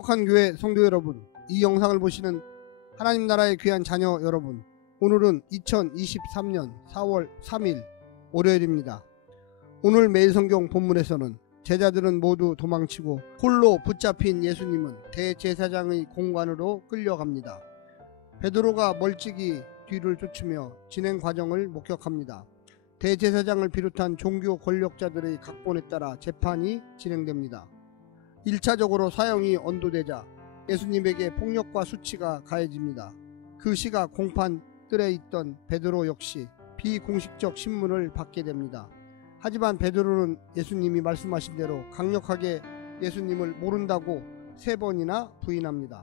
행복한 교회 성도 여러분, 이 영상을 보시는 하나님 나라의 귀한 자녀 여러분, 오늘은 2023년 4월 3일 월요일입니다. 오늘 매일성경 본문에서는 제자들은 모두 도망치고 홀로 붙잡힌 예수님은 대제사장의 공관으로 끌려갑니다. 베드로가 멀찍이 뒤를 쫓으며 진행 과정을 목격합니다. 대제사장을 비롯한 종교 권력자들의 각본에 따라 재판이 진행됩니다. 1차적으로 사형이 언도되자 예수님에게 폭력과 수치가 가해집니다. 그 시각 공판 뜰에 있던 베드로 역시 비공식적 신문을 받게 됩니다. 하지만 베드로는 예수님이 말씀하신 대로 강력하게 예수님을 모른다고 3번이나 부인합니다.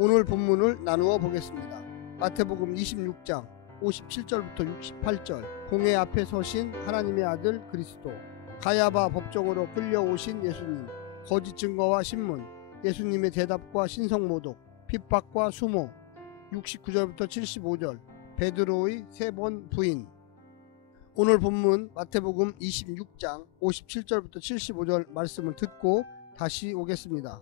오늘 본문을 나누어 보겠습니다. 마태복음 26장 57절부터 68절, 공회 앞에 서신 하나님의 아들 그리스도, 가야바 법정으로 끌려오신 예수님, 거짓 증거와 신문, 예수님의 대답과 신성모독, 핍박과 수모, 69절부터 75절, 베드로의 3번 부인. 오늘 본문 마태복음 26장 57절부터 75절 말씀을 듣고 다시 오겠습니다.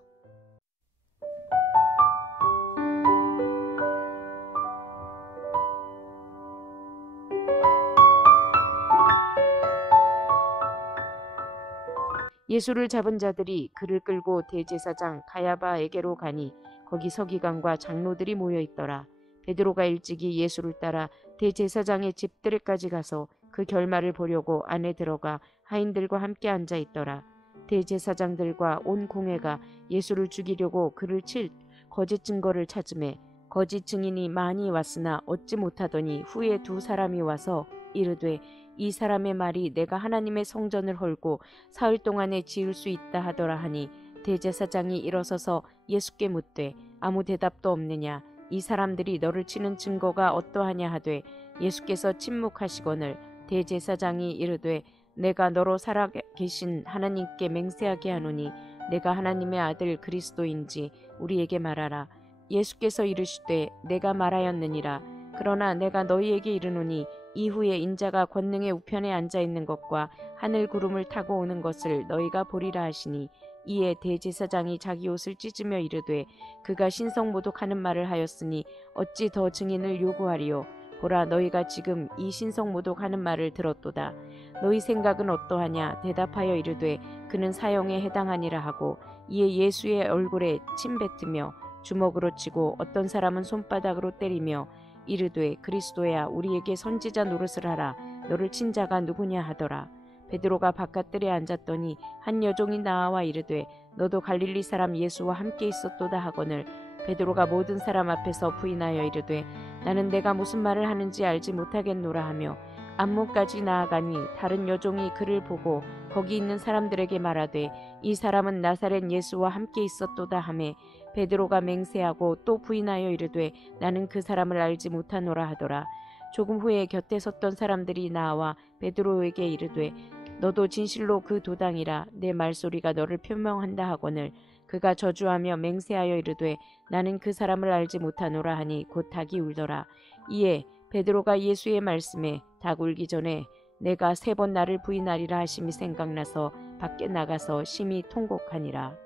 예수를 잡은 자들이 그를 끌고 대제사장 가야바에게로 가니 거기 서기관과 장로들이 모여 있더라. 베드로가 일찍이 예수를 따라 대제사장의 집들에까지 가서 그 결말을 보려고 안에 들어가 하인들과 함께 앉아 있더라. 대제사장들과 온 공회가 예수를 죽이려고 그를 칠 거짓 증거를 찾으매 거짓 증인이 많이 왔으나 얻지 못하더니 후에 2 사람이 와서 이르되 이 사람의 말이 내가 하나님의 성전을 헐고 사흘 동안에 지을 수 있다 하더라 하니 대제사장이 일어서서 예수께 묻되 아무 대답도 없느냐, 이 사람들이 너를 치는 증거가 어떠하냐 하되 예수께서 침묵하시거늘 대제사장이 이르되 내가 너로 살아계신 하나님께 맹세하게 하노니 내가 하나님의 아들 그리스도인지 우리에게 말하라. 예수께서 이르시되 내가 말하였느니라. 그러나 내가 너희에게 이르노니 이후에 인자가 권능의 우편에 앉아있는 것과 하늘 구름을 타고 오는 것을 너희가 보리라 하시니, 이에 대제사장이 자기 옷을 찢으며 이르되 그가 신성모독하는 말을 하였으니 어찌 더 증인을 요구하리요. 보라, 너희가 지금 이 신성모독하는 말을 들었도다. 너희 생각은 어떠하냐. 대답하여 이르되 그는 사형에 해당하니라 하고, 이에 예수의 얼굴에 침 뱉으며 주먹으로 치고 어떤 사람은 손바닥으로 때리며 이르되 그리스도야, 우리에게 선지자 노릇을 하라. 너를 친 자가 누구냐 하더라. 베드로가 바깥들에 앉았더니 한 여종이 나와 이르되 너도 갈릴리 사람 예수와 함께 있었도다 하거늘, 베드로가 모든 사람 앞에서 부인하여 이르되 나는 내가 무슨 말을 하는지 알지 못하겠노라 하며 앞문까지 나아가니 다른 여종이 그를 보고 거기 있는 사람들에게 말하되 이 사람은 나사렛 예수와 함께 있었도다 하매 베드로가 맹세하고 또 부인하여 이르되 나는 그 사람을 알지 못하노라 하더라. 조금 후에 곁에 섰던 사람들이 나와 베드로에게 이르되 너도 진실로 그 도당이라. 내 말소리가 너를 표명한다 하거늘, 그가 저주하며 맹세하여 이르되 나는 그 사람을 알지 못하노라 하니 곧 닭이 울더라. 이에 베드로가 예수의 말씀에 닭 울기 전에 내가 3번 나를 부인하리라 하심이 생각나서 밖에 나가서 심히 통곡하니라.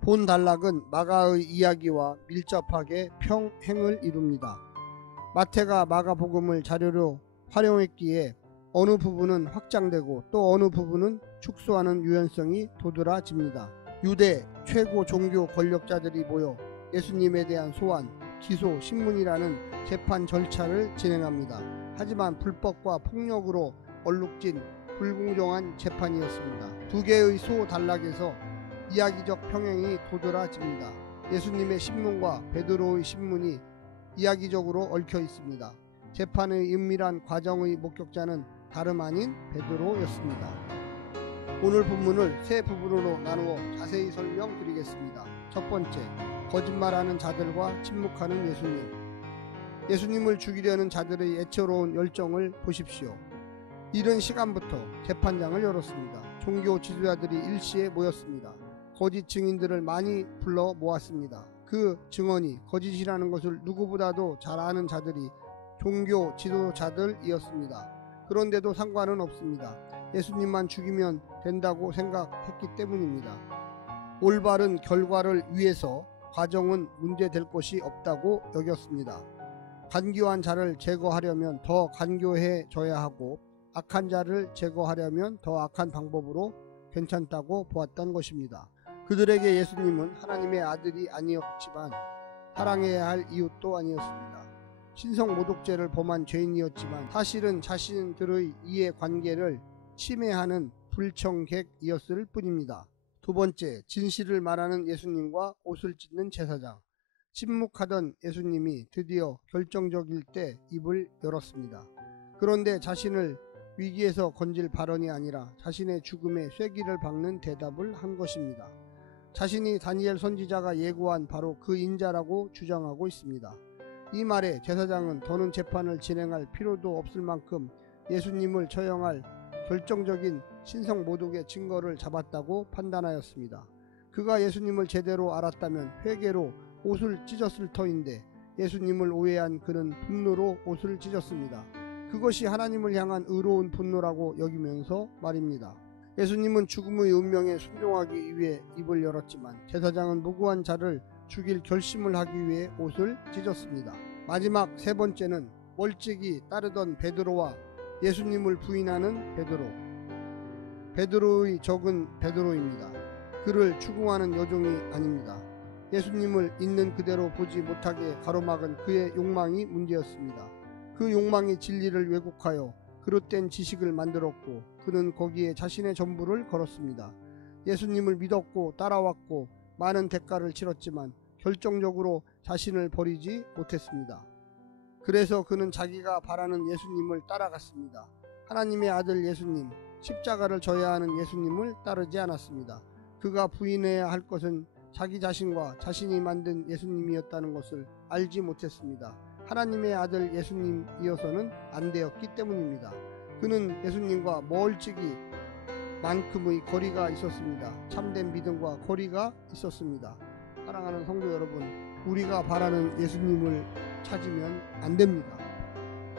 본 단락은 마가의 이야기와 밀접하게 평행을 이룹니다. 마태가 마가복음을 자료로 활용했기에 어느 부분은 확장되고 또 어느 부분은 축소하는 유연성이 도드라집니다. 유대 최고 종교 권력자들이 모여 예수님에 대한 소환, 기소, 신문이라는 재판 절차를 진행합니다. 하지만 불법과 폭력으로 얼룩진 불공정한 재판이었습니다. 2개의 소 단락에서 이야기적 평행이 도드라집니다. 예수님의 신문과 베드로의 신문이 이야기적으로 얽혀 있습니다. 재판의 은밀한 과정의 목격자는 다름 아닌 베드로였습니다. 오늘 본문을 3 부분으로 나누어 자세히 설명드리겠습니다. 첫 번째, 거짓말하는 자들과 침묵하는 예수님. 예수님을 죽이려는 자들의 애처로운 열정을 보십시오. 이른 시간부터 재판장을 열었습니다. 종교 지도자들이 일시에 모였습니다. 거짓 증인들을 많이 불러 모았습니다. 그 증언이 거짓이라는 것을 누구보다도 잘 아는 자들이 종교 지도자들이었습니다. 그런데도 상관은 없습니다. 예수님만 죽이면 된다고 생각했기 때문입니다. 올바른 결과를 위해서 과정은 문제될 것이 없다고 여겼습니다. 간교한 자를 제거하려면 더 간교해져야 하고 악한 자를 제거하려면 더 악한 방법으로 괜찮다고 보았던 것입니다. 그들에게 예수님은 하나님의 아들이 아니었지만 사랑해야 할 이웃도 아니었습니다. 신성 모독죄를 범한 죄인이었지만 사실은 자신들의 이해관계를 침해하는 불청객이었을 뿐입니다. 두 번째, 진실을 말하는 예수님과 옷을 찢는 제사장. 침묵하던 예수님이 드디어 결정적일 때 입을 열었습니다. 그런데 자신을 위기에서 건질 발언이 아니라 자신의 죽음에 쐐기를 박는 대답을 한 것입니다. 자신이 다니엘 선지자가 예고한 바로 그 인자라고 주장하고 있습니다. 이 말에 제사장은 더는 재판을 진행할 필요도 없을 만큼 예수님을 처형할 결정적인 신성 모독의 증거를 잡았다고 판단하였습니다. 그가 예수님을 제대로 알았다면 회개로 옷을 찢었을 터인데 예수님을 오해한 그는 분노로 옷을 찢었습니다. 그것이 하나님을 향한 의로운 분노라고 여기면서 말입니다. 예수님은 죽음의 운명에 순종하기 위해 입을 열었지만 제사장은 무고한 자를 죽일 결심을 하기 위해 옷을 찢었습니다. 마지막 세 번째는 멀찍이 따르던 베드로와 예수님을 부인하는 베드로. 베드로의 적은 베드로입니다. 그를 추궁하는 여종이 아닙니다. 예수님을 있는 그대로 보지 못하게 가로막은 그의 욕망이 문제였습니다. 그 욕망이 진리를 왜곡하여 그릇된 지식을 만들었고 그는 거기에 자신의 전부를 걸었습니다. 예수님을 믿었고 따라왔고 많은 대가를 치렀지만 결정적으로 자신을 버리지 못했습니다. 그래서 그는 자기가 바라는 예수님을 따라갔습니다. 하나님의 아들 예수님, 십자가를 져야 하는 예수님을 따르지 않았습니다. 그가 부인해야 할 것은 자기 자신과 자신이 만든 예수님이었다는 것을 알지 못했습니다. 하나님의 아들 예수님이어서는 안 되었기 때문입니다. 그는 예수님과 멀찍이 만큼의 거리가 있었습니다. 참된 믿음과 거리가 있었습니다. 사랑하는 성도 여러분, 우리가 바라는 예수님을 찾으면 안 됩니다.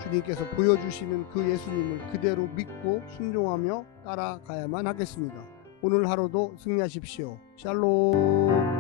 주님께서 보여주시는 그 예수님을 그대로 믿고 순종하며 따라가야만 하겠습니다. 오늘 하루도 승리하십시오. 샬롬.